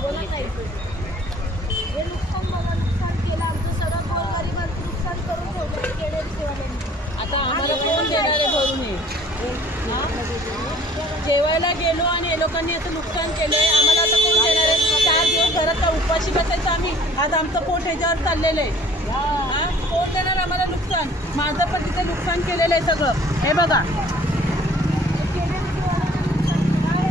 बोलत नाही हे नुकसान बघा, नुकसान केलं आमचं सगळं गोरगरिबांचं नुकसान करून ठेवलं केडेवाल्यांनी. आता आम्हाला कोण देणार आहे भरून हे? जेवायला गेलो आणि हे लोकांनी असं नुकसान केलंय, आम्हाला आता कोण देणार आहे? 4 दिवस घरात उपाशी बसायचं आम्ही, आज आमचं पोट ह्याच्यावर चाललेलं आहे. कोण देणार आम्हाला नुकसान? माझं पण तिथे नुकसान केलेलं आहे सगळं. हे बघा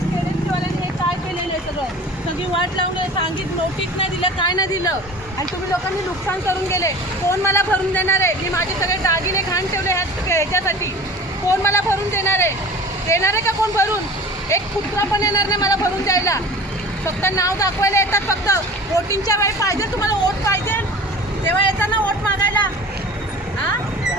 केडेवाल्यांनी हे काय केलेलं आहे सगळं, सगळी वाट लावून सांगितलं, नोटीस नाही दिलं, काय नाही दिलं, आणि तुम्ही लोकांनी नुकसान करून गेले. कोण मला भरून देणार आहे? मी माझे सगळे दागिने घाण ठेवले ह्याच्यासाठी. कोण मला भरून देणार आहे? देणार आहे का कोण भरून? एक कुत्रा पण येणार नाही मला भरून द्यायला. फक्त नाव दाखवायला येतात. फक्त वोटिंगच्या वेळी पाहिजे, तुम्हाला वोट पाहिजे तेव्हा येतात ना वोट मागायला.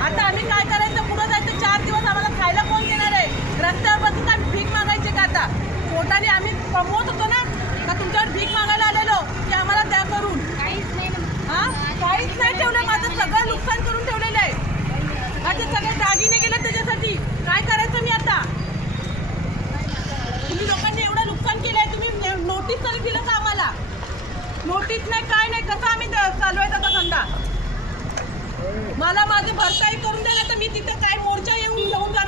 आता आम्ही काय करायचं? पुढं जायचं. 4 दिवस आम्हाला खायला कोण देणार आहे? रस्त्यावर बसून आम्ही भीक मागायचे का? आता पोटाने आम्ही कमवत होतो ना, का तुमच्यावर भीक मागायला आलेलो की आम्हाला द्या करून? काहीच नाही ठेवलं. माझं सगळं नुकसान करून ठेवलेलं आहे. माझे सगळे दागिने गेले त्याच्यासाठी. काय करायचं मी आता? तुम्ही लोकांनी एवढं नुकसान केलंय, तुम्ही नोटीस तरी दिलं का आम्हाला? नोटीस नाही, काय नाही. कसं आम्ही चालवायचा आता धंदा? मला माझी भरपाई करून द्या, तर मी तिथे काय मोर्चा येऊन घेऊन जाणार.